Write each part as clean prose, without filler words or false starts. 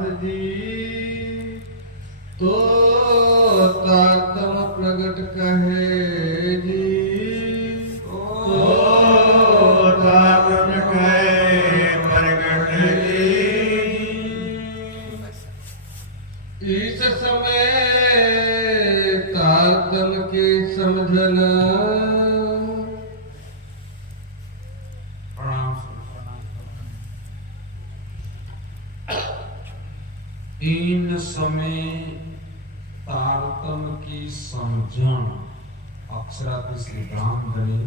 जी तो तातम प्रगट कहे जी तो तातम कहे प्रगट जी। इस समय तातम के समझना इन समय तारतम की समझण अक्षरार्थी श्री राम धनी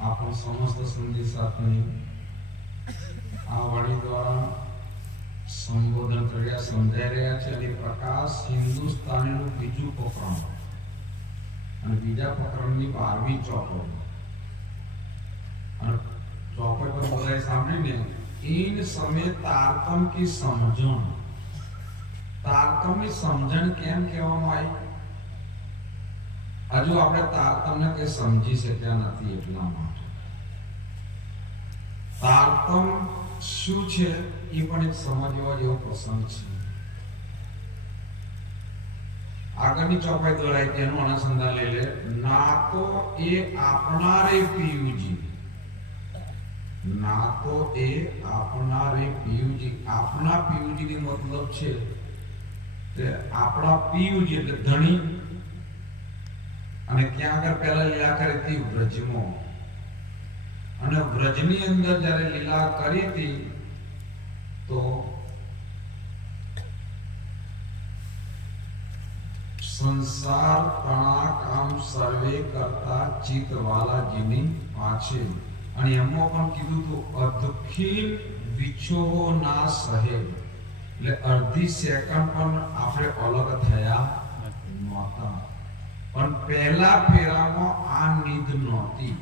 आपण समस्त संदेशात्मनी आ वाणी द्वारा संबोधन કર્યા સમજાઈ રહ્યા છે અને પ્રકાશ હિન્દુસ્તાનીનું બીજું પ્રકરણ અને બીજા પ્રકરણની 12મી ચોપડી અને ચોપડી પર બોલાય સાંભળીને इन समय तारतम की समझण तारतमની સમજણ કેમ કહેવામાં આવી હજુ આપણે તારતમને કઈ સમજી શક્યા નથી એટલા માટે તારતમ શું છે એ પણ એક સમજવા જેવો પ્રસંગ છે આગળની ચોપાઈ દોરાય તેનું અનુસંધાન લઈ લે ના તો એ આપનારે પીયુજી ना तो ए आपनारे पीयूजी आपना पीयूजी नी मतलब छे ते आपड़ा पीयूजी એટલે ધણી અને ક્યાં આગળ પહેલા લીલા કરી હતી વ્રજમાં અને વ્રજની અંદર જ્યારે લીલા કરી હતી તો સંસાર તણા કામ સર્વે કરતા ચિત વાલા જીની પાછે અને એમાં પણ કીધું તો અદખીલ વિછોહો ના સહે એટલે અડધી સેકન્ડ પણ આપણે અલગ થયા નહોતા પણ પહેલા ફેરામાં આ નીંદ નહોતી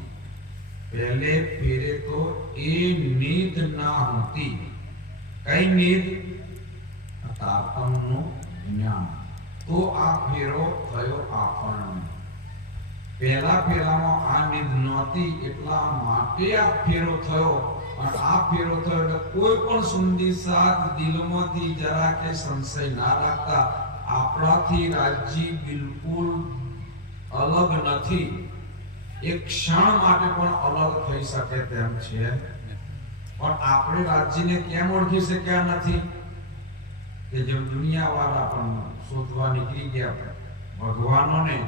પહેલે ફેરે તો એ નીંદ ના હોતી કઈ નીંદ તારતમનું જ્ઞાન તો આ ફેરો થયો આપણને પહેલા ફેરામાં આ નીંદ નહોતી એટલા માટે આ ફેરો થયો અને આ ફેરો થયો એટલે કોઈ પણ સંદેશાત દિલમાંથી જરા કે સંશય ના રાખતા આપણાથી રાજ્ય બિલકુલ અલગ નથી એક ક્ષણ માટે પણ અલગ થઈ શકે તેમ છે પણ આપણે રાજ્યને કેમ ઓળખી શક્યા નથી કે જેમ દુનિયાવાળા પણ શોધવા નીકળી ગયા ભગવાનોને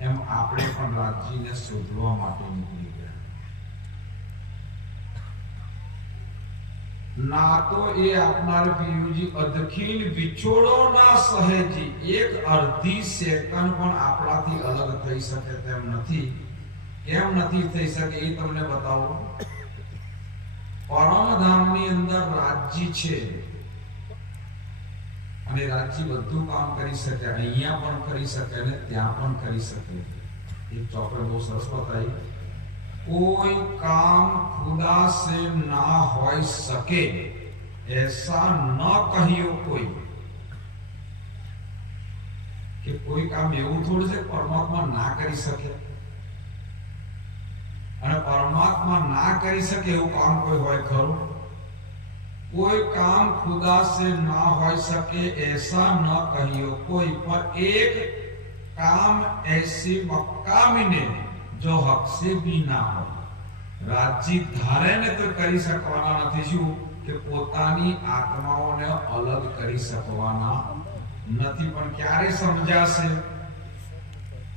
એમ આપણે પણ રાજ્યને શોધવા માટે નીકળી ગયા ના તો એ આપનાર પીયુજી અદખીલ વિછોડો ના સહેજી એક અડધી સેકન્ડ પણ આપણાથી અલગ થઈ શકે તેમ નથી કેમ નથી થઈ શકે એ તમને બતાવો પરમધામની અંદર રાજ્ય છે અને રાજ્ય બધું કામ કરી શકે અહીંયા પણ કરી શકે ને ત્યાં પણ કરી શકે એક ચોપડે બહુ સરસ બતાવી कोई काम खुदा से ना हो सके ऐसा न कहियो कोई कि कोई काम એવું થોડું છે પરમાત્મા ના કરી શકે અને પરમાત્મા ના કરી શકે એવું કામ કોઈ હોય ખરું कोई काम खुदा से ना हो सके ऐसा न कहियो कोई पर एक काम ऐसी मक्कामी ने जो हक से भी ना हो राज्य धारे ने तो करी सकवाना નથી શું કે પોતાની આત્માઓને અલગ કરી શકવાના નથી પણ ક્યારે સમજાશે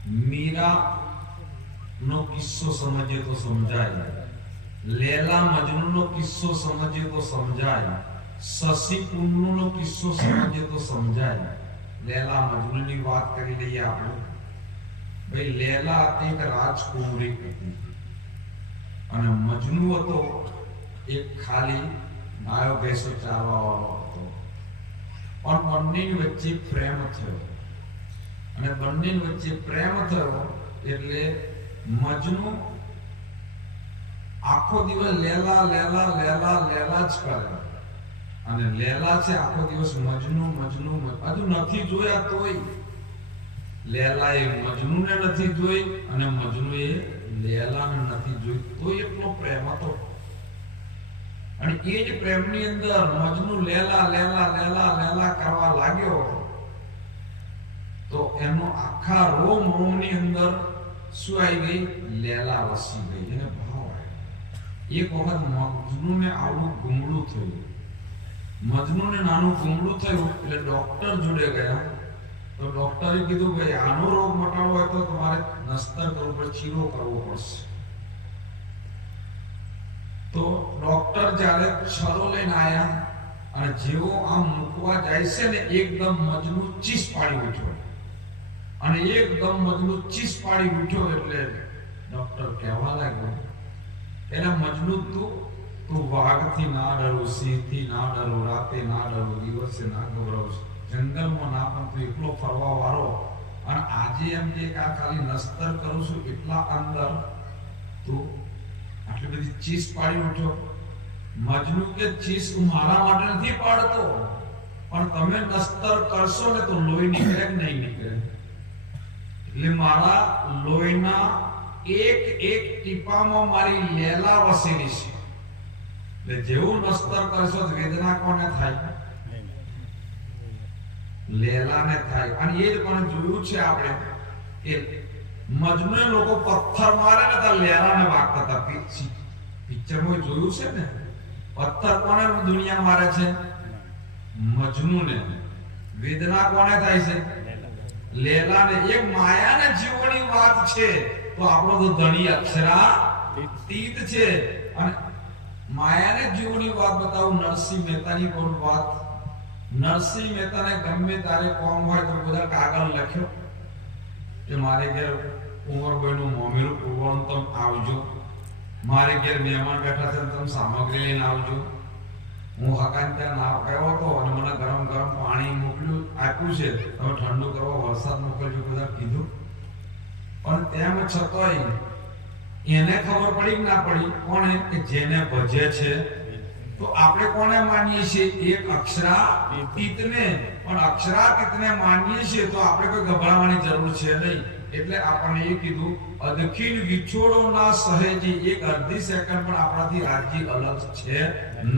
મીરા નો કિસ્સો સમજે તો સમજાય લેલા મજનુ નો કિસ્સો સમજે તો સમજાય શશી પુન્નુ નો કિસ્સો સમજે તો સમજાય લેલા મજનુ ની વાત કરી લઈએ આપણે ભાઈ લેલા એક રાજકુમારી હતી અને મજનુ હતો એક ખાલી ગાયો ભેંસો ચારવા વાળો હતો પણ બંનેની વચ્ચે પ્રેમ થયો અને બંનેની વચ્ચે પ્રેમ થયો એટલે મજનુ આખો દિવસ લેલા લેલા લેલા લેલા જ કરે અને લેલા છે આખો દિવસ મજનુ મજનુ હજુ નથી જોયા તોય લેલાએ મજનુને નથી જોઈ અને મજનુએ લેલાને નથી જોઈ તો એટલો પ્રેમ હતો અને એ જ પ્રેમની અંદર મજનુ લેલા લેલા લેલા લેલા કરવા લાગ્યો તો એનો આખા રોમ રોમની અંદર શું આવી ગઈ? લેલા વસી ગઈ, એને ભાવ આવ્યો. એક વખત મજનુને આવડું ગુમડું થયું. મજનુને નાનું ગુમડું થયું એટલે ડોક્ટર જોડે ગયા. તો ડોક્ટરે કીધું ભાઈ આનો રોગ મટાડવો હોય તો તમારે નસ્તર કરવું પડે, ચીરો કરવો પડશે. તો ડોક્ટર જ્યારે છરો લઈને આયા અને જેવો આમ મૂકવા જાય છે ને એકદમ મજનુ ચીસ પાડી ઉઠ્યો. અને એકદમ મજનુ ચીસ પાડી ઉઠ્યો એટલે ડોક્ટર કહેવા લાગ્યો, એના મજનુ તું વાઘથી ના ડરો, સિંહથી ના ડરો, રાતે ના ડરો, દિવસે ના ગભરાવ, જંગલમાં ના પણ તું એકલો ફરવા વાળો. અને આજે એમ કે આ ખાલી નસ્તર કરું છું એટલા અંદર તું આટલી બધી ચીસ પાડી ઉઠ્યો. મજનુ કે ચીસ હું મારા માટે નથી પાડતો, પણ તમે નસ્તર કરશો ને તો લોહી નીકળે કે નહીં નીકળે? એટલે મારા લોહીના એક એક ટીપામાં મારી લેલા વસેલી છે. એટલે જેવું નસ્તર કરશો વેદના કોને થાય? લેલાને થાય. અને એ જ પણ જોયું છે આપણે કે મજનુને લોકો પથ્થર મારે ને તો લેલાને વાગતા હતા. પિક્ચરમાં જોયું છે ને, પથ્થર કોને દુનિયા મારે છે? મજનુને. વેદના કોને થાય છે? લેલાને. એક માયાને જીવવાની વાત છે તો આપણો તો ધણી અક્ષરાતીત છે. અને માયાને જીવવાની વાત બતાવું. નરસિંહ મહેતાની કોઈ વાત. નરસિંહ મહેતાને ગમે તારે કોમ હોય તો બધા કાગળ લખ્યો કે મારે ઘેર ઉમરભાઈનું મોમેરું પૂરવાનું તમે આવજો, મારે ઘેર મહેમાન બેઠા છે તમે સામગ્રી લઈને આવજો. હું હકાન ત્યાં ના ગયો હતો અને મને ગરમ ગરમ પાણી મોકલ્યું આપ્યું છે, તમે ઠંડુ કરવા વરસાદ મોકલજો બધા કીધું. પણ તેમ છતાંય એને ખબર પડી કે ના પડી? કોને? કે જેને ભજે છે. તો આપણે કોને માનીએ છીએ? એક અક્ષરાતીતને. પણ અક્ષરાતીતને માનીએ છીએ તો આપણે કોઈ ગભરાવાની જરૂર છે નહીં. એટલે આપણને એ કીધું અદખિલ વિછોડો ના સહેજી. એક અડધી સેકન્ડ પણ આપણાથી રાજ્ય અલગ છે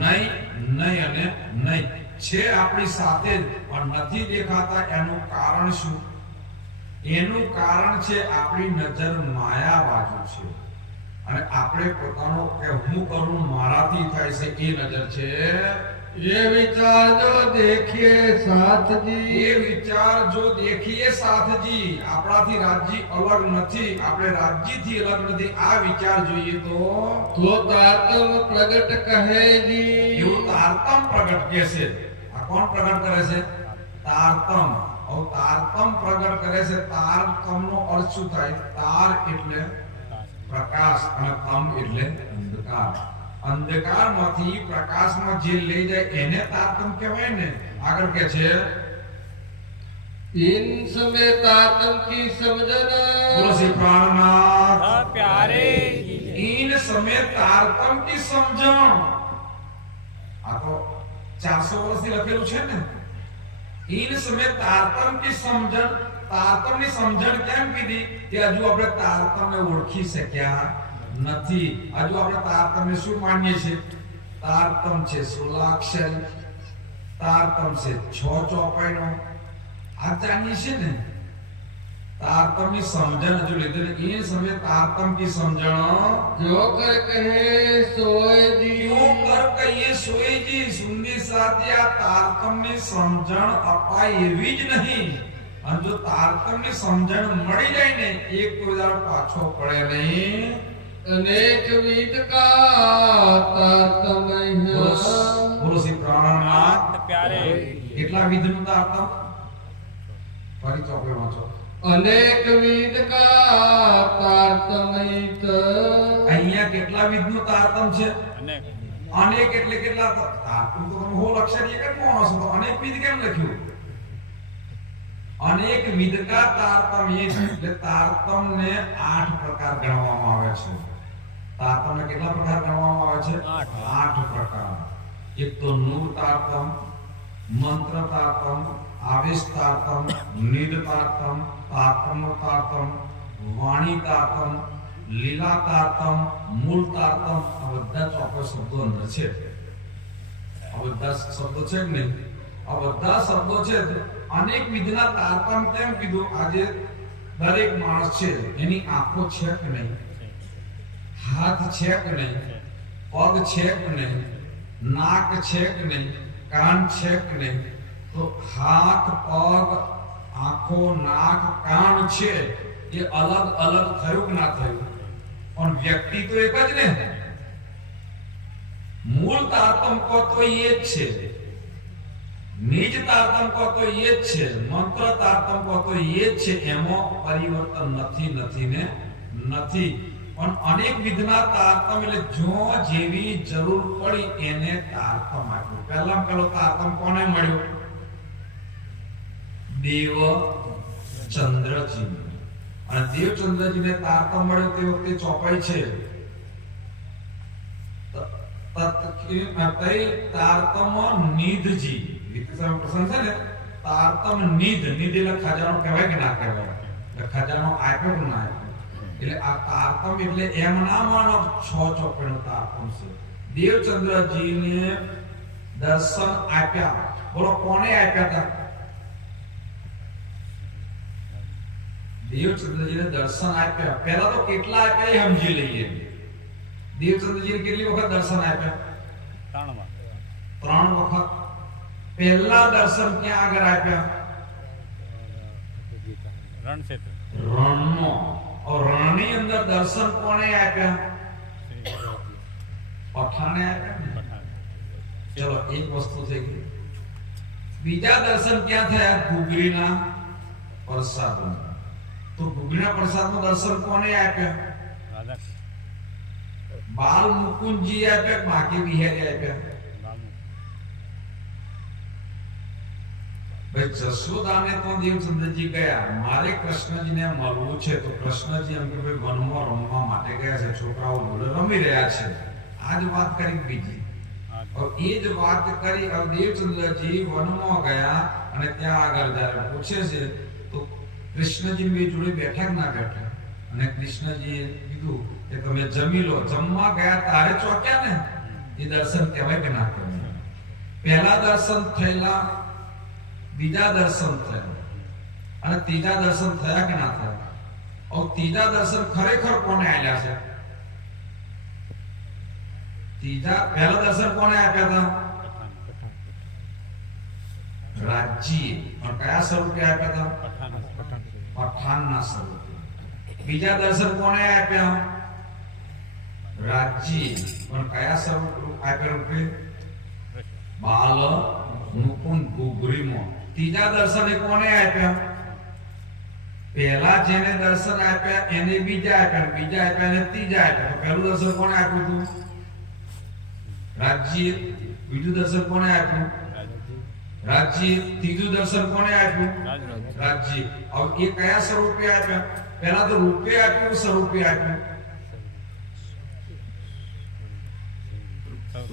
નહીં, નહીં અને નહીં. છે આપણી સાથે જ પણ નથી દેખાતા. એનું કારણ શું? એનું કારણ છે આપણી નજર માયા બાજુ છે. અને આપણે પોતાનો કે હું કરું મારાથી થાય છે એ નજર છે. ये विचार जो देखिए साथ जी, એ વિચાર જો દેખીએ સાથજી. આપણાથી રાજ્ય અલગ નથી, આપણે રાજ્યથી અલગ નથી. આ વિચાર જોઈએ તો तारतम प्रगट कहे जी, એવું તારતમ પ્રગટ કે છે. આ કોણ પ્રગટ કરે છે? તારતમ. તારતમ પ્રગટ કરે છે. તારતમ નો અર્થ શું થાય? તાર એટલે પ્રકાશ અને તમ એટલે અંધકાર. અંધકારમાંથી પ્રકાશમાં જે લઈ જાય એને તારતમ કહેવાય ને. આગળ કે છે इन समय तारतम की समझना, બોલો શ્રી પ્રાણનાથ प्यारे इन समय તારતમ की સમજણ. આ તો 400 વર્ષથી લખેલું છે ને. इन समय તારતમ की સમજણ. તારતમની સમજણ કેમ કીધી? કે હજુ આપણે તારતમને ઓળખી શક્યા નથી. હજુ આપણે તારતમને શું માનીએ છીએ? તારતમ છે 16 અક્ષરી, તારતમ છે 6 ચોપાઈનો. આ જાણીએ છીએ ને. તારતમની સમજણ હજુ લીધી. એ સમય તારતમ की સમજણ जो कर कहे सोए जी, ક્યો કર કહીએ સોય જી. સુંદી સાથે આ તારતમની સમજણ અપાય એવી જ નહીં. અને જો તારતમની સમજણ મળી જાય ને એક કોઈ દાડો પાછો પડે નહીં. अनेक विध का तारतम है, બોલો શ્રી પ્રાણનાથ प्यारे કેટલા વિધનું તારતમ? ફરી ચોપડે વાંચો. अनेक विध का तारतमित, અહીંયા કેટલા વિધનું તારતમ છે? अनेक અનેક એટલે કેટલા? તારતમ તો તમે હોલ અક્ષર એક જ માનો છો તો અનેક વિધ કેમ લખ્યું? અનેક વિધ કા તારતમ. એટલે તારતમને 8 પ્રકાર ગણવામાં આવે છે. તારતમને કેટલા પ્રકાર ગણવામાં આવે છે? 8 પ્રકાર. એક તો નૂર તારતમ, મંત્ર તારતમ, આવેશ તારતમ, નિદ તારતમ, તારતમ તારતમ, વાણી તારતમ, લીલા તારતમ, મૂળ તારતમ. આ બધા ચોક્કસ શબ્દો અંદર છે. આ બધા શબ્દો છે કે નહીં? આ બધા શબ્દો છે અનેક વિધના તારતમ્ય. તેમ કીધું આજે દરેક માણસ છે એની આંખો છે કે નહીં, હાથ છે કે નહીં, પગ છે કે નહીં, નાક છે કે નહીં, કાન છે કે નહીં? તો હાથ, પગ, આંખો, નાક, કાન છે એ અલગ અલગ થયું કે ના થયું? પણ વ્યક્તિ તો એક જ ને. મૂળ તારતમ્ય તો એ જ છે, નિજ તારતમ્ય તો એ જ છે, મંત્ર તારતમ્ય તો એ જ છે. એમાં પરિવર્તન નથી ને નથી. પણ અનેક વિધના તારતમ્ય એટલે જો જેવી જરૂર પડી એને તારતમ્ય આપ્યું. પહેલા પેલો તારતમ્ય કોને મળ્યો? દેવચંદ્રજી. અને દેવચંદ્રજીને તારતમ્ય મળ્યો તે વખતે ચોપાઈ છે તારતમ્ય નિધજી. પ્રસંગ છે ને, તારતમ્ય નિધ. નિધ એટલે ખજાનો કહેવાય કે ના કહેવાય? એટલે ખજાનો આપ્યો કે ના આપ્યો? એટલે આ તારતમ્ય એટલે એમ ના માનો 6 ચોપડીનો તારતમ્ય છે. દેવચંદ્રજીને દર્શન આપ્યા. બોલો કોને આપ્યા હતા? દેવચંદ્રજીને દર્શન આપ્યા. પહેલા તો કેટલા આપ્યા એ સમજી લઈએ. દેવચંદ્રજીને કેટલી વખત દર્શન આપ્યા? 3 વખત. પહેલા દર્શન ક્યાં આગળ આપ્યા? રણમાં. રણની અંદર દર્શન કોને આપ્યા? પઠાણે આપ્યા. ચલો એક વસ્તુ થઈ ગઈ. બીજા દર્શન ક્યાં થયા? ઘૂઘરીના પ્રસાદ. તો ઘૂઘરીના પ્રસાદનું દર્શન કોને આપ્યા? બાલ મુકુંદજી આપ્યા, બાકી બિહારી આપ્યા. ભાઈ જશોદાને તો દેવચંદ્રજી ગયા, મારે કૃષ્ણજીને મળવું છે. તો કૃષ્ણજી એમ કે ભાઈ વનમાં રમવા માટે ગયા છે, છોકરાઓ જોડે રમી રહ્યા છે. આ જ વાત કરી બીજી. એ જ વાત કરી. દેવચંદ્રજી વનમાં ગયા અને ત્યાં આગળ જયારે પૂછે છે તો કૃષ્ણજી બે જોડે બેઠા કે ના બેઠા? અને કૃષ્ણજીએ કીધું કે તમે જમી લો. જમવા ગયા તારે ચોક્યા ને, એ દર્શન કહેવાય કે ના કહેવાય? પહેલા દર્શન થયેલા, બીજા દર્શન થયા અને ત્રીજા દર્શન થયા કે ના થયા? ત્રીજા દર્શન ખરેખર કોને આપ્યા છે? પહેલા દર્શન કોને આપ્યા હતા? રાજ્જીએ. પણ કયા સ્વરૂપે આપ્યા હતા? પઠાણના સ્વરૂપે. બીજા દર્શન કોને આપ્યા? રાજ્જીએ. પણ કયા સ્વરૂપે આપ્યા? રૂપે બાલ મુકુંદ ઘૂઘરીમાં. ત્રીજા દર્શન એ કોને આપ્યા? પહેલા જેને દર્શન આપ્યા એને બીજા આપ્યા, બીજા આપ્યા એને ત્રીજા આપ્યા. તો પહેલું દર્શન કોને આપ્યું હતું? રાજ્ય. બીજું દર્શન કોને આપ્યું? રાજ્ય. ત્રીજું દર્શન કોને આપ્યું? રાજ્ય. હવે એ કયા સ્વરૂપે આપ્યા? પહેલા તો રૂપે આપ્યું, સ્વરૂપે આપ્યું.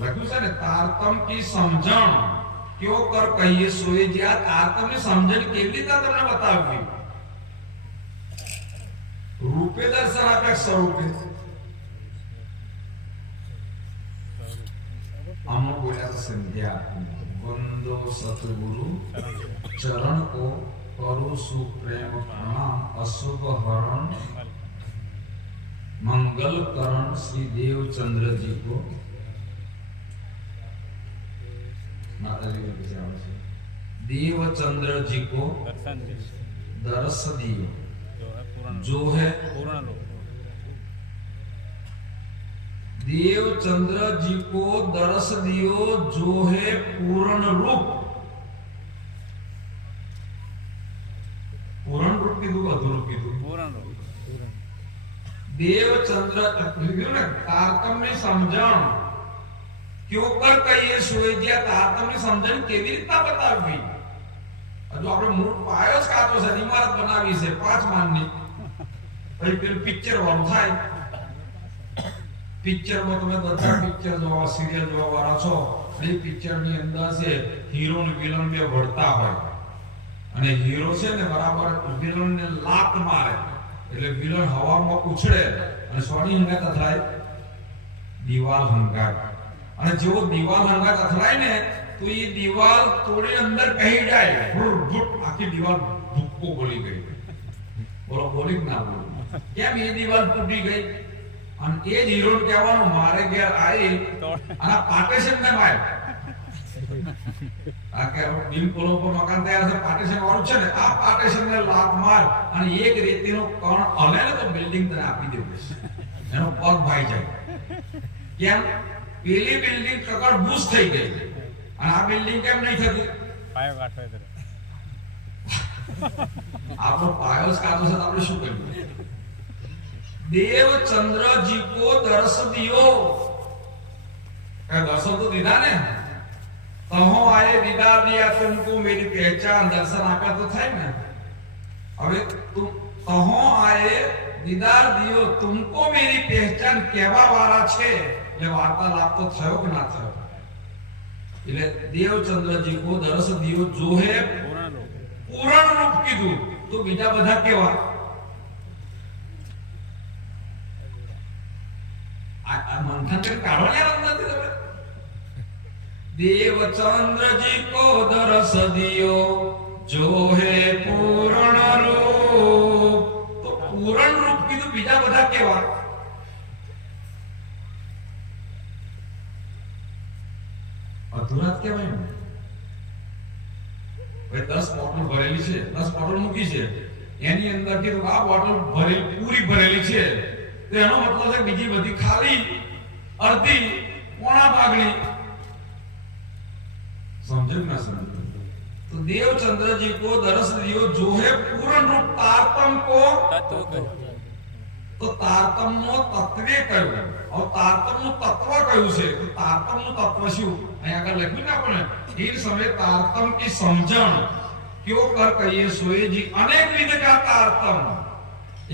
લખ્યું છે ને, તારતમ કી સમજણ ક્યો કર કહીએ સોએ. જે આ તારતમની સમજણ કેવી રીતે તમને બતાવવી? રૂપે દર્શન આપ્યા, સ્વરૂપે. અમો બોલ્યા સંધ્યા વંદો સતગુરુ ચરણ કો કરું સુપ્રેમ પ્રણામ. અશુભ હરણ મંગલ કરણ શ્રી દેવચंद्रजी को. देवचंद्रजी को दर्श दियो जो है पूर्ण रूप. देवचंद्रजी को दर्श दियो जो है पूर्ण रूप. पूर्ण रूप कीधुं, अधूરું कीधું? પૂર્ણ રૂપ. દેવચંદ્ર તારતમ્યની સમજણ ક્યો કર કહીએ સોએ. જે તારતમ્યની સમજણ કેવી રીતે બતાવવી? હજુ આપણે મૂળ પાયો જ કાચો છે. ઇમારત બનાવી છે 5 માળની, પછી પેલું પિક્ચર વાળું થાય. પિક્ચરમાં તમે બધા પિક્ચર જોવા, સિરિયલ જોવા વાળા છો. એ પિક્ચરની અંદર છે હીરો અને વિલન બે ભળતા હોય અને હીરો છે ને બરાબર વિલનને લાત મારે એટલે વિલન હવામાં ઉછળે અને સોની હંગાતા થાય દિવાલ હંગાત. અને જો દીવાલ હંગાત અથડાય ને તો એ દીવાલ તોડી અંદર કહી જાય, આખી દીવાલ ભૂક્કો બોલી ગઈ. બોલો બોલી ના બોલી? કેમ એ દીવાલ તૂટી ગઈ? અને એ જ હીરો કહેવાનું મારે ઘેર આવી અને પાર્ટીશન ને માર આ કે બિલ પોલો પર મકાન તૈયાર છે, પાર્ટીશન વાળું છે ને, આ પાર્ટીશન ને લાત માર અને એક રેતીનો કણ હલે ને તો બિલ્ડિંગ તને આપી દેવું છે. એનો પગ ભાઈ જાય. કેમ? પેલી બિલ્ડિંગ કકડ બૂસ થઈ ગઈ અને આ બિલ્ડિંગ કેમ નહીં થતી? પાયો કાઢો એટલે આપણો પાયો કાઢો છે તો આપણે શું કરીએ? देव चंद्र जी को दर्श दियो, दर्शन तो दीदा ने, तहो आए दीदार दिया तुमको मेरी पहचान, दर्शन आपा तो था ना. अबे तुम तहो आए दीदार दियो तुमको मेरी पहचान केवा वाला छे, ये वार्तालाप तो थयो कि ना थयो? એટલે દેવ ચંદ્રજી કો દર્શ દિયો જો હે પૂર્ણ રૂપ કીધું તો બીજા બધા કેવા? मंथन काढो यार अंदर देव चंद्र जी को दर्श दियो जो है पूर्ण रूप. तो पूर्ण रूप कीधु बीजा बधा केवा? अधूरा केवाय ने भाई 10 बोतल भरेली छे, 10 बोतल મૂકી છે, એની અંદર કે આ બોટલ ભરેલી પૂરી ભરેલી છે, तो एनो मतलब है बीजी बधी खाली अर्धी कोणा भागनी. समझे ना? समझे? तो देव चंद्र जी को दर्श दियो जो है पूर्ण रूप तारतम को तत्व. तो तारतम नो तत्वे कहू और तारतम नो तत्व कहू छे. तो तारतम नो तत्व शू અહીં આગળ લખ્યું ને આપણે એ સમય તારતમ की समझण क्यों कर कहिए सोए जी अनेक विध का तारतम.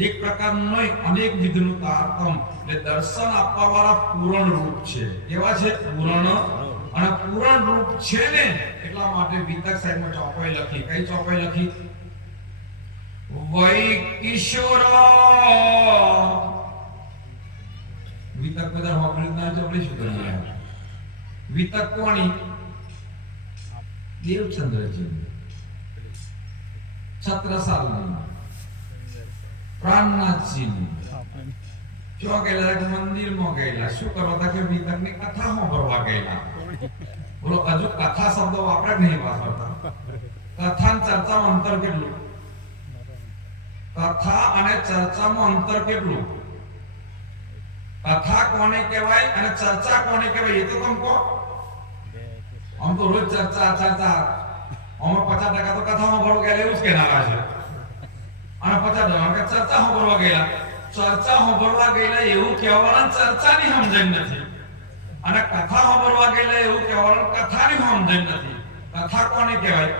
एक प्रकार नहीं अनेक विधनु तारतम એટલે દર્શન આપવા વાળા પૂર્ણ રૂપ છે. કેવા છે? પૂર્ણ. અને પૂર્ણ રૂપ છે ને એટલા માટે વિતક સાહેબ માં ચોપાઈ લખી. કઈ ચોપાઈ લખી? વૈ કિશોર. વિતક બધા વાપરી ના ચોપડી શું કરીએ? વિતક કોની? દેવચંદ્રજી છત્રસાલની प्राणनाथ जी जो गएला मंदिर में गएला शू करवा था के वितक ની कथा में भरवा गएला. बोलो अजू कथा शब्द वापरे नहीं वापरता. कथा અને चर्चा में अंतर કેટલું? कथा અને चर्चा में अंतर કેટલું? कथा कोने કહેવાય અને चर्चा कोने કહેવાય ये तो तुमको हम तो रोज चर्चा चर्चा हम 50% तो कथा में भर गए उसके नारा છે અને 50% કે ચર્ચા હોબરવા ગયેલા. ચર્ચા હોબરવા ગયેલા એવું કહેવાના ચર્ચાની સમજણ નથી અને કથા હોબરવા ગયેલા એવું કહેવાના કથાની સમજણ નથી. કથા કોને કહેવાય?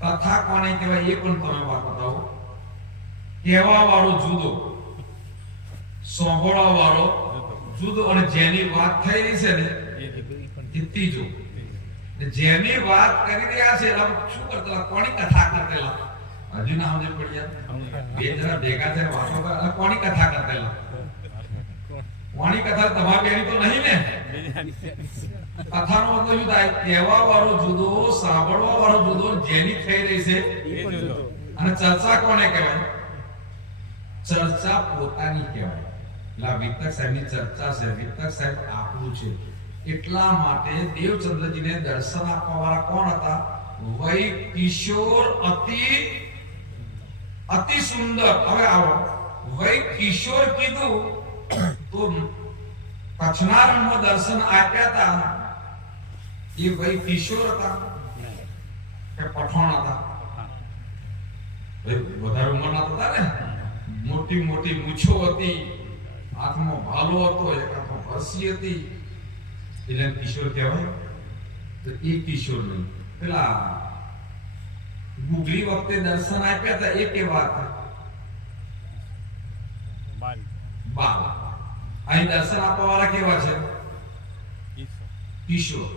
કથા કોને કહેવાય એ પણ તમે વાત બતાવો. કહેવા વાળો જુદો, સાંભળવા વાળો જુદો અને જેની વાત થઈ રહી છે ને એ ત્રીજો. જેની વાત કરી રહ્યા છે એટલે શું કરતા? કોની કથા કરતેલા? હજુ ના સમજ પડ્યા? બે જણા ભેગા થઈને વાતો કરે કોની કથા કરતેલા? કોની કથા? તમારી બેની તો નહીં ને. કથાનો મતલબ શું થાય? કહેવા વાળો જુદો, સાંભળવા વાળો જુદો, જેની થઈ રહી છે એ જુદો. અને ચર્ચા કોને કહેવાય? ચર્ચા પોતાની કહેવાય. એટલે વિતક સાહેબની ચર્ચા છે. વિતક સાહેબ આપણું છે. એટલા માટે દેવચંદ્રજીને દર્શન આપવા વાળા કોણ હતા? વૈ કિશોર અતિ સુંદર. હવે આવો વૈ કિશોર કીધું તો કચ્છના રણમાં દર્શન આપ્યા હતા એ વૈ કિશોર હતા કે પઠાણ હતા? વધારે ઉંમરના હતા ને. મોટી મોટી મૂછો હતી, હાથમાં ભાલો હતો, એક હાથમાં બરસી હતી, એટલે કિશોર કહેવાય. તો એ કિશોર નહીં. પેલા ગુગલી વખતે દર્શન આપ્યા હતા એ કેવા હતા? બાલ. અહીં દર્શન આપવા વાળા કેવા છે? કિશોર.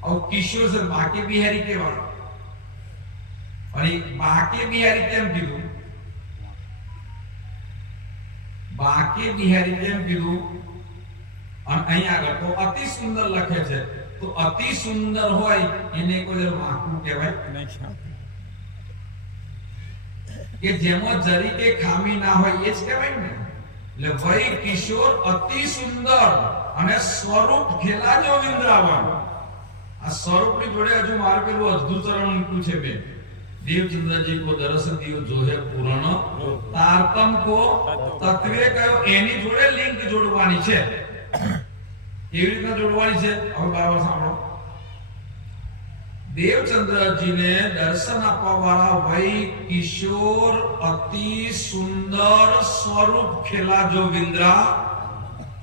और किशोर से बाके बिहारी केवा? અને બાકે બિહારી કેમ કીધું? બાકે બિહારી કેમ કીધું? અને અહીં આગળ તો અતિ સુંદર લખે છે, તો અતિ સુંદર હોય એને કોઈ વાંકું કહેવાય કે જેમાં જરી કે ખામી ના હોય એ જ કહેવાય ને. એટલે વય કિશોર અતિ સુંદર અને સ્વરૂપ ખેલાજો વિંદ્રાવન. આ સ્વરૂપની જોડે હજુ મારે પેલું અધુચરણ મૂક્યું છે બે. દેવચંદ્રજી કો દરસ દિયો જોહે પૂર્ણ તારતમ કો તત્વે કયો, એની જોડે લિંક જોડવાની છે. કેવી રીતના જોડવાની છે હવે બરાબર સાંભળો. દેવચંદ્રજીને દર્શન આપવા વાળા વય કિશોર અતિ સુંદર સ્વરૂપ ખેલાજો વિંદ્રા.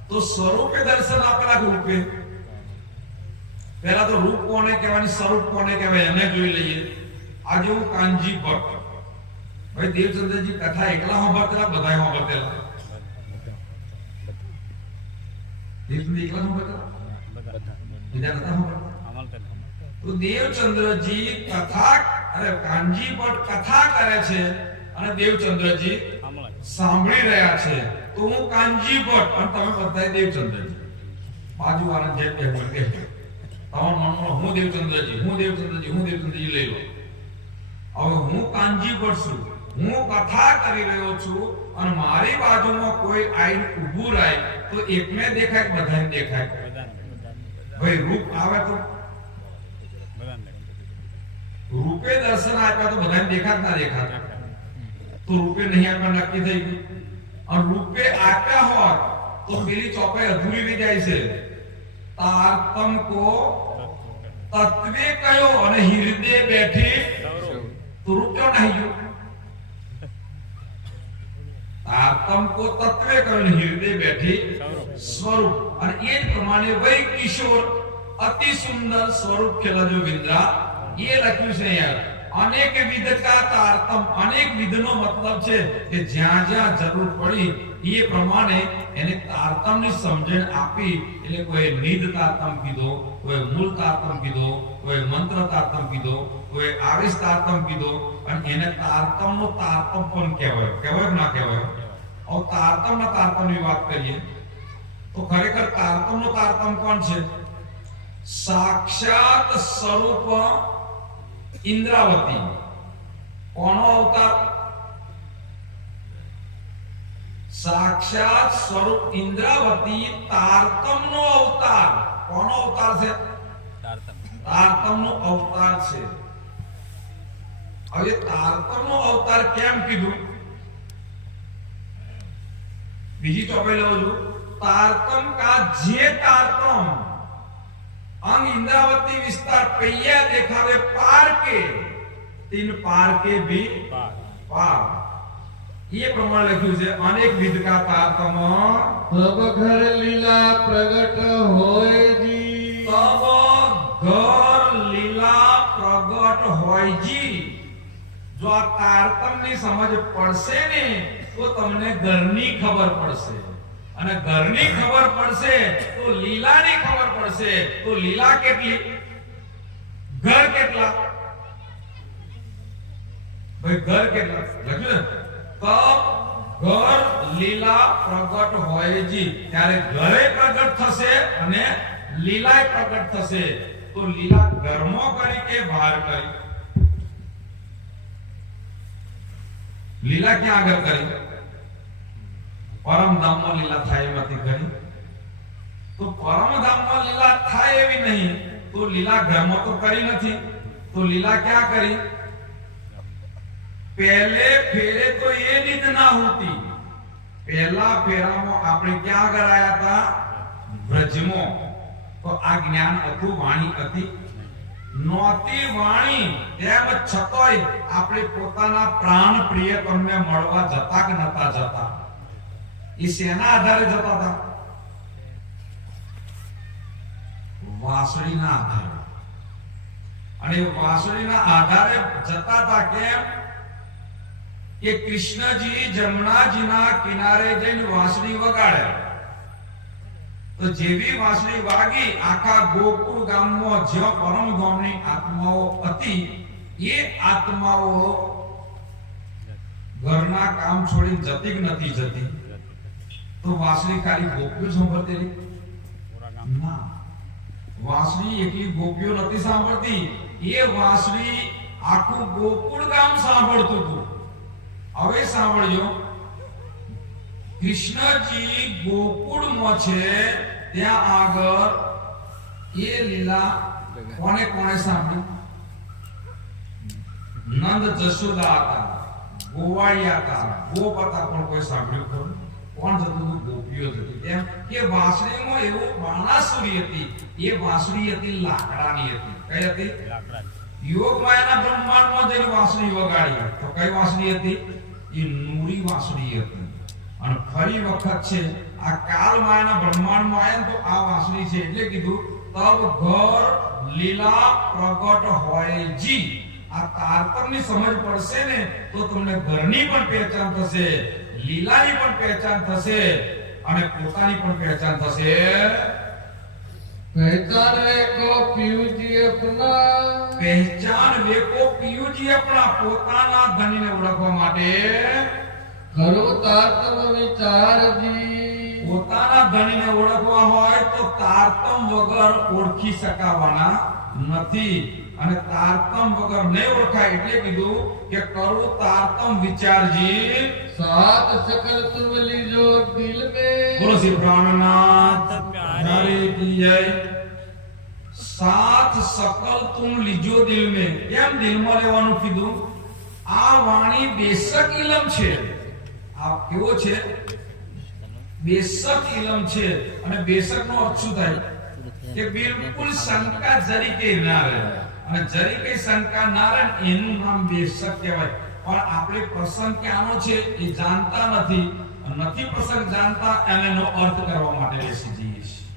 તો સ્વરૂપે દર્શન આપેલા રૂપે. પહેલા તો રૂપ કોને કહેવાની, સ્વરૂપ કોને કહેવાય એને જોઈ લઈએ. આજે હું કાનજી ભટ્ટ, ભાઈ દેવચંદ્રજી કથા એકલા સાંભળતા બધાય સાંભળતા. દેવચંદ્ર એકલા સાંભળતા બીજા નતા સાંભળતા. તો દેવચંદ્રજી કથા, અરે કાનજી ભટ્ટ કથા કરે છે અને દેવચંદ્રજી સાંભળી રહ્યા છે. તો હું કાનજી ભટ્ટ અને તમે બધા દેવચંદ્રજી. બાજુવાળા જેમ કે હું કે તમારા મનમાં હું દેવચંદ્રજી, હું દેવચંદ્રજી, હું દેવચંદ્રજી લઈ લો. હવે હું કાનજી ભટ્ટ છું, હું કથા કરી રહ્યો છું અને મારી બાજુમાં કોઈ આઈને ઊભું રહે તો એકને દેખાય બધાને દેખાય. ભાઈ રૂપ આવે તો રૂપે દર્શન આપ્યા તો બધાને દેખાત ના દેખાત, તો રૂપે નહીં આપ્યા નક્કી થઈ ગયું. અને રૂપે આપ્યા હોત તો પેલી ચોપાઈ અધૂરી રહી જાય છે. તારતમ કો તત્વે કયો અને હૃદય બેઠી તો રૂપ ક્યાં નહીં ગયું. તારતમ કો તત્વે કયો અને હૃદય બેઠી સ્વરૂપ. અને એ જ પ્રમાણે વય કિશોર અતિ સુંદર સ્વરૂપ ખેલાજો વિંદ્રા એ લખ્યું છે યાર. અનેક વિધ કા તારતમ, અનેક વિધનો મતલબ છે કે જ્યાં જ્યાં જરૂર પડી એ પ્રમાણે એને તારતમની સમજણ આપી. એટલે કોઈ નિધ તારતમ કીધો, કોઈ મૂળ તારતમ કીધો, કોઈ મંત્ર તારતમ કીધો, કોઈ આવેશ તારતમ કીધો. અને એને તારતમનો તારતમ પણ કહેવાય. કહેવાય ના કહેવાય? હવે તારતમના તારતમની વાત કરીએ તો ખરેખર તારતમનો તારતમ કોણ છે? સાક્ષાત સ્વરૂપ ઇન્દ્રાવતી. કોનો અવતાર? સાક્ષાત સ્વરૂપ ઇન્દ્રાવતી તારતમનો અવતાર. કોનો અવતાર છે? તારતમનો અવતાર છે. હવે તારતમનો અવતાર કેમ કીધું? બીજી ચોપાઈ લઉં છું. तारतम का जे तारतम अंग इंद्रावती विस्तार पैया देखावे पार के तीन पार के भी पार ये प्रमाण लख्યું છે अनेक विध का तारतम तब घर लीला प्रगट होयजी तब घर लीला प्रगट होयजी जो આ તારતમની સમજ પડશે ને તો તમને ઘરની ખબર પડશે અને ઘરની ખબર પડશે તો લીલાની ખબર પડશે તો લીલા કેટલી ઘર કેટલા ભાઈ ઘર કેટલા લખ્યું ને તબ ઘર લીલા પ્રગટ હોયજી ત્યારે ઘરે પ્રગટ થશે અને લીલાય પ્રગટ થશે તો લીલા ઘરમાં કરી કે બહાર કરી લીલા ક્યાં આગળ કરી પરમધામમાં લીલા થાય એમાંથી કરી તો પરમધામમાં લીલા થાય એવી નહીં તો લીલા ઘરમાં તો કરી નથી તો લીલા ક્યાં કરી पहले फेरे तो ये निध ना होती पहला फेराમાં આપણે ક્યાં આગળ આયા હતા વ્રજમાં તો આ જ્ઞાન હતું વાણી હતી નોતી વાણી તેમ છતોય આપણે પોતાના પ્રાણ પ્રિયતમને મળવા જતા કે નતા જતા એ શેના આધારે જતા હતા વાસળીના આધારે અને વાસળીના આધારે જતા હતા કેમ કે કૃષ્ણજી જમનાજીના કિનારે જઈને વાંસળી વગાડે તો જેવી વાંસળી વાગી આખા ગોકુળ ગામમાં જે પરમ ધામની આત્માઓ હતી એ આત્માઓ ઘરના કામ છોડીને જતી કે નથી જતી તો વાંસળી ખાલી ગોકુળ સાંભળતી ના, વાંસળી એકલી ગોપીઓ નથી સાંભળતી, એ વાંસળી આખું ગોકુળ ગામ સાંભળતું હતું. હવે સાંભળજો, કૃષ્ણજી ગોકુળમાં છે ત્યાં આગળ એ લીલા કોને કોને સાંભળ્યું? નંદ જશોદા હતા, ગોવાળિયા હતા, ગોપ હતા, પણ કોઈ સાંભળ્યું ખરું? કોણ જતું હતું? ગોપીઓ જતી. એમ કે વાંસળીમાં એવું બાણાસુરી હતી, એ વાંસળી હતી લાકડાની હતી. કઈ હતી? યોગ માયાના બ્રહ્માંડમાં જઈને વાંસળી વગાડી તો કઈ વાંસળી હતી? એ નૂરી વાંસળી હતી. અને ફરી વખત છે આ કાલ માયાના બ્રહ્માંડમાં આયા ને તો આ વાંસળી છે એટલે કીધું તબ ઘર લીલા પ્રગટ હોય જી. આ તારતમ્યની સમજ પડશે ને તો તમને ઘરની પણ પહેચાન થશે, લીલાની પણ પહેચાન થશે અને પોતાની પણ પહેચાન થશે. पहचान को पीयूजी अपना, પહેચાન વેકો પીયુજી આપણા પોતાના ધણીને ઓળખવા માટે करो तारतम विचार जी. પોતાના ધણીને ઓળખવા હોય તો તારતમ વગર ઓળખી શકાવાના નથી. અને તારતમ વગર નહીં ઓળખાય એટલે કીધું કે કરો તારતમ વિચારજી. सात सकल तुम लीजो दिल में, બોલો શ્રી પ્રાણનાથ હરે કી જય. સાત सकल तुम लीजो दिल में. કેમ દિલમાં લેવાનું કીધું? આ વાણી બેશક ઇલમ છે. આ કેવો છે? બેશક ઇલમ છે. અને બેશક નો અર્થ શું થાય? કે બિલકુલ શંકા જરીકે ના રહે. અને જરીકે શંકા ના રહે એનું નામ બેશક કહેવાય. પણ આપણે પ્રસંગ ક્યાંનો છે એ જાણતા નથી. નથી પ્રસંગ જાણતા એનો અર્થ કરવા માટે બેસી જઈએ છીએ.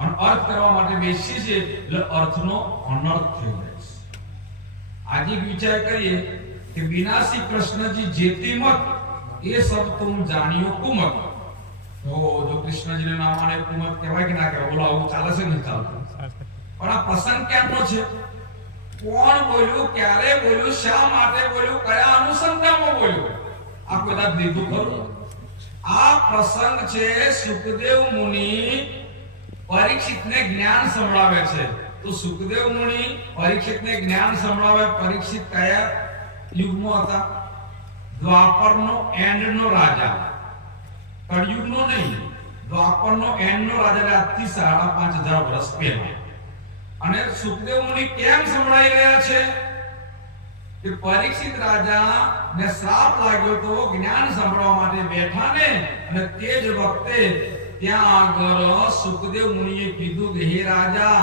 અને અર્થ કરવા માટે બેસી છે એટલે અર્થનો અનર્થ થઈ જાય છે. આજે વિચાર કરીએ કે વિનાશી કૃષ્ણજી જેતી મત એ સબ તુમ જાણ્યો કુમત. તો જો કૃષ્ણજીને નામ આને કુમત કહેવાય કે ના કહેવાય? બોલો આવું ચાલે છે નહીં ચાલતું? પણ આ પ્રસંગ ક્યાંનો છે? કોણ બોલ્યું, ક્યારે બોલ્યું, શા માટે બોલ્યું, કયા અનુસંધાનમાં બોલ્યું? આ કદાચ લીધું ખરું? આ પ્રસંગ છે સુખદેવ મુનિ પરીક્ષિતને જ્ઞાન સંભળાવે છે. તો સુખદેવ મુનિ પરીક્ષિતને જ્ઞાન સંભળાવે. પરીક્ષિત કયા યુગમાં હતા? દ્વાપરનો એન્ડનો રાજા, કળયુગનો નહીં, દ્વાપરનો એન્ડનો રાજા, આજથી 5500 વર્ષ પહેલા. અને સુખદેવ મુનિ કેમ સંભળાઈ રહ્યા છે? કે પરીક્ષિત રાજા ને શ્રાપ લાગ્યો તો જ્ઞાન સંભળવા માટે બેઠા ને, અને તે જ વખતે ત્યાં આગળ સુખદેવ મુનિએ કીધું કે હે રાજા,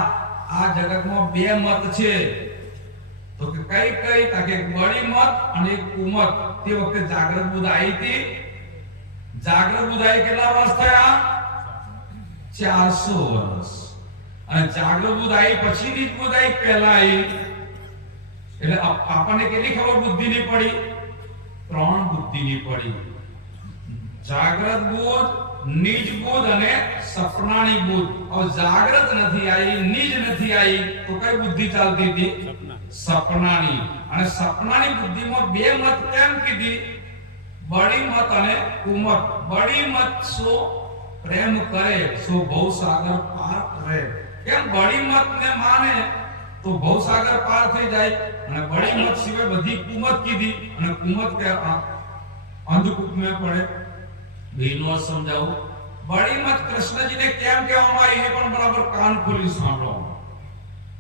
આ જગતમાં બે મત છે. તો કે કઈ કઈ? કે બળી મત અને એક કુમત. તે વખતે જાગ્રત બુદ્ધ આવી હતી. જાગ્રત બુદ્ધ આવી કેટલા વર્ષ થયા? 400 વર્ષ. અને જાગ્રત બુદ્ધ આવી પછીની બુદ્ધ આવી પહેલા આવી. એટલે આપણને કેટલી ખબર બુદ્ધિની પડી? 3 બુદ્ધિની પડી. જાગ્રત બુદ્ધ, નિજ બુદ્ધ અને સપનાની બુદ્ધ. હવે જાગ્રત નથી આવી, નિજ નથી આવી, તો કઈ બુદ્ધિ ચાલતી હતી? સપનાની. અને સપનાની બુદ્ધિમાં બે મત કેમ કીધી? બડી મત અને કુમત. બડી મત સો પ્રેમ કરે, સો ભવસાગર પાર કરે. કેમ? બડી મત ને માને તો ભવસાગર પાર થઈ જાય. અને બડી મત સિવાય બધી કુમત કીધી. અને કુમત કે અંધકૂપ में પડે. બેનો સમજાવું. બડી મત કૃષ્ણજીને કેમ કહેવામાં આવી એ પણ બરાબર કાન ખોલી સાંભળો.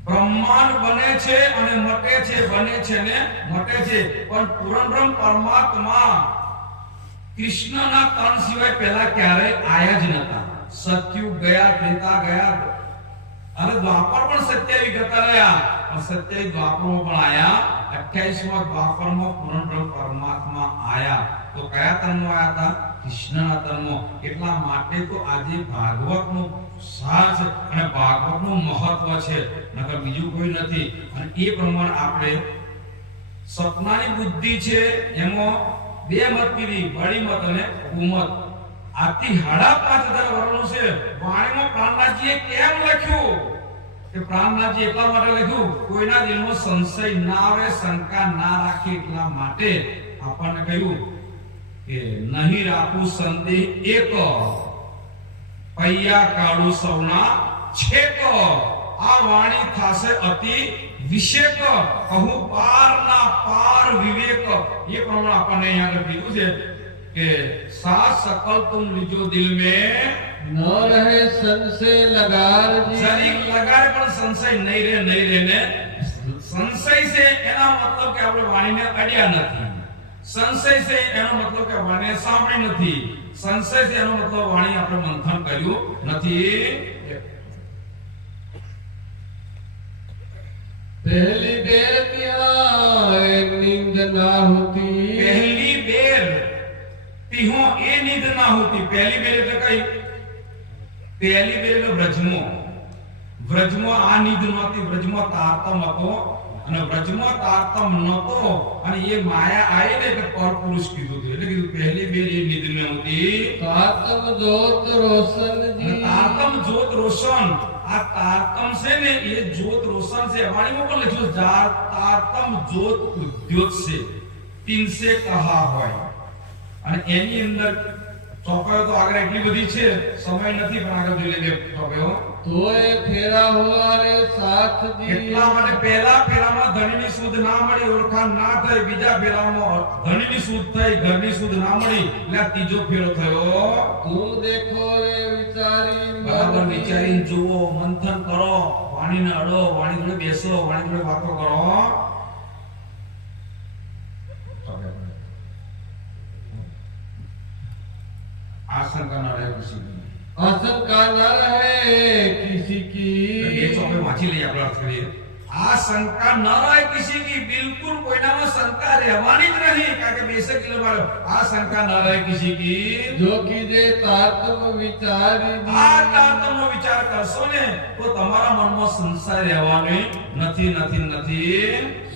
બ્રહ્માંડ બને છે અને મટે છે, બને છે ને મટે છે, પણ પૂર્ણ બ્રહ્મ પરમાત્મા કૃષ્ણના તન સિવાય પહેલા ક્યારેય આયા જ નતા. સત્યુગ ગયા, ત્રેતા ગયા, અને દ્વાપર પણ 27 ગતા રહ્યા, પણ 27 દ્વાપરો પણ આયા. 28મા દ્વાપરમાં પૂર્ણ બ્રહ્મ પરમાત્મા આયા. તો કયા તનમાં આયા હતા? કૃષ્ણના તનમાં. એટલા માટે તો આજે ભાગવતનો સાર છે અને ભાગવતનું મહત્વ છે, નકર બીજું કોઈ નથી. અને એ પ્રમાણે આપણે સપનાની બુદ્ધિ છે એમાં બે મત કીધી, બડી મત અને કુમત. આથી 5500 વર્ષનું છે. વાણીમાં પ્રાણનાથજીએ કેમ લખ્યું? કે પ્રાણનાથજી એટલા માટે લખ્યું કોઈના દિલમાં સંશય ના આવે, શંકા ના રાખે. એટલા માટે આપણને કહ્યું કે નહીં રાખું સંદેહ એક, પૈયા કાઢું સૌના છેક આ વાણી થાશે અતિ વિશેક કહું પારના પાર વિવેક એ પ્રમાણે આપણને અહીંયા આગળ કીધું છે કે સાત सकल तुम लीजो दिल में न रहे संशय लगार जी जरीक लगाए પણ સંશય નહીં રહે ને સંશય છે એના મતલબ કે આપણે વાણીને અડ્યા નથી સંશય છે એનો મતલબ કે વાણીને સાંભળી નથી સંશય છે એનો મતલબ વાણી આપણે મંથન કર્યું નથી पहली बेर ત્યાં नींद ना होती પહેલી બેર તીહો એ નીંદ ના હોતી પહેલી બેર એટલે કઈ પહેલી બેર એટલે વ્રજમાં આ નીંદ નહોતી વ્રજમાં તારતમ હતો અને વ્રજમાં તારતમ નહોતો અને એ માયા આવી ને એટલે પરપુરુષ કીધું હતું એટલે કીધું પહેલી બેર એ નીંદ ન હોતી તારતમ જોત રોશન જી તારતમ જોત રોશન આ તારતમ છે ને એ જોત રોશન છે વાણીમાં પણ લખ્યું તારતમ જોત ઉદ્યોત છે તીન સે કહા હોય અને એની અંદર ચોપાયો તો આગળ એટલી બધી છે સમય નથી પણ આગળ જોઈ લેજે ચોપાયો તોય ફેરા હોવારે સાથ જી એટલા માટે પહેલા ફેરામાં ધણીની સુધ ના મળી ઓળખાણ ના થઈ બીજા ફેરામાં ધણીની સુધ થઈ ઘરની સુધ ના મળી એટલે આ ત્રીજો ફેરો થયો તું દેખો રે વિચારી બરાબર વિચારીને જુઓ મંથન કરો વાણીને અડો વાણી જોડે બેસો વાણી જોડે વાતો કરો आशंका न रहे किसी की आशंका न रहे किसी की ये चौपे वांची ले આપણે અર્થ કરીએ આ શંકા ન રહે કિસી કી બિલકુલ કોઈનામાં શંકા રહેવાની જ નહીં કારણ કે બેસે કિલો વાળો આ શંકા ન રહે કિસી કી જો કીજે તારતમ વિચારી આ તારતમનો વિચાર કરશો ને તો તમારા મનમાં સંશય રહેવાનો નથી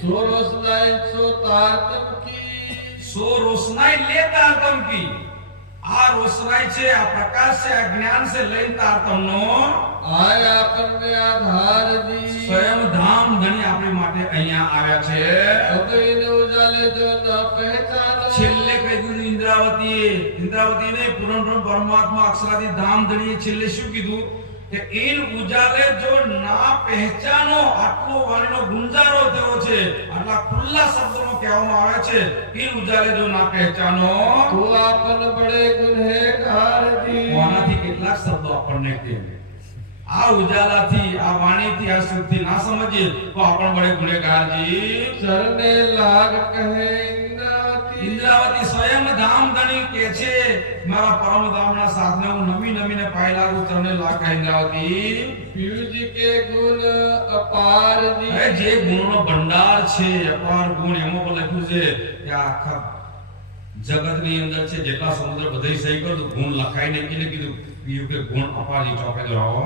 સો રોશનાઈ સો તારતમ કી સો રોશનાઈ લે તારતમ કી આ રોશનાઈ છે આ પ્રકાશ છે આ જ્ઞાન છે લઈને તારતમનો આય આપણને આધાર દી સ્વયં ધામ ધણી આપણી માટે અહીંયા આવ્યા છે અબૈન ઉજાલે જો ન પહેચાનો છેલ્લે કહી દીધું ઇન્દ્રાવતી ને પૂર્ણ પરમાત્મા અક્ષરાદી ધામ ધણી છેલ્લે શું કીધું કે ઇન ઉજાલે જો ના પહેચાનો આટલો વાણીનો ગુંજારો થયો છે આટલા ખુલ્લા શબ્દોમાં કહેવામાં આવે છે ઇન ઉજાલે જો ના પહેચાનો તો આપન બડે ગુનેગાર જી આનાથી કેટલાક શબ્દો આપણને કહે આ ઉજાલાથી આ વાણીથી આ શુદ્ધિ ના સમજીએ તો આપણ બડે ગુનેગારજી ચરણે લાગ કહે ઇન્દ્રાવતી સ્વયં ધામ ધણી કે છે મારા પરમ ધામના સાથને હું નમીને પાય લાગુ ચરણે લાગ કહે ઇન્દ્રાવતી પીયુજી કે ગુણ અપાર જી અરે જે ગુણનો ભંડાર છે અપાર ગુણ એમાં પણ લખ્યું છે કે આખા જગતની અંદર છે જેટલા સમુદ્ર બધે સહી કર તો ગુણ લખાઈ ને કીધું પીયુ કે ગુણ અપારજી ચોપે ધરાવો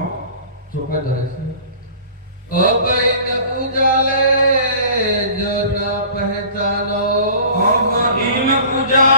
ચોપે ધરે છે અબૈન ઉજાલે જો ન પહેચાનો અબ ઇન ઉજાલે